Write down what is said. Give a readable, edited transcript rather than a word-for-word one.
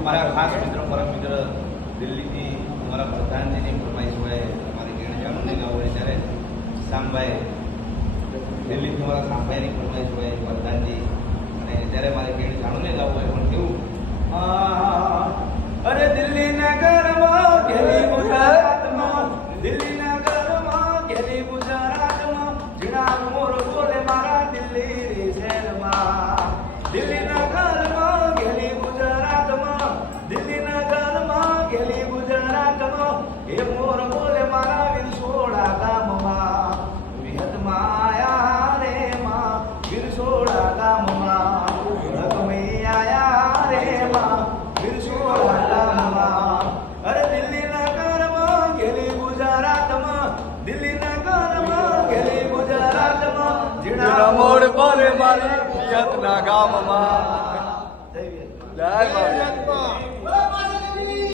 મારા ખાસ મિત્ર પરમ મિત્ર દિલ્હીથી અમારા પ્રધાનજીની ફરમાઈશ હોય અમારી ગેણ જાણુને ગાવ હોય ત્યારે સામભાઈ દિલ્હીથી મારા સામભાઈની ફરમાઈશ હોય પ્રધાનજી અને ત્યારે મારી ગેણ જાણુને ગાવ હોય પણ કેવું અરે દિલ્હીના ઘરમાં ઘેરી ગુજરાતમાં દિલ્હીના ઘરમાં ઘેરી ગુજરાતમાં જીણા મોર બોલે મારા દિલ્હી શહેરમાં દિલ્હીના ઘરમાં ઘેરી ગુજરાતમાં દિલ્હીના ઘરમાં ઘેરી ગુજરાતમાં એ મોર બોલે મારા વિરસોડા ગામમાં વિહતમાં આયા રે માં વિરસોડા ગામમાં રકમી આયા રે માં વિરસોડા ગામમાં અરે દિલ્હીના ઘરમાં ઘેરી ગુજરાતમાં દિલ્હીના ઘરમાં ઘેરી ગુજરાતમાં જીણા મોર બોલે મારા વિહતના ગામમાં જય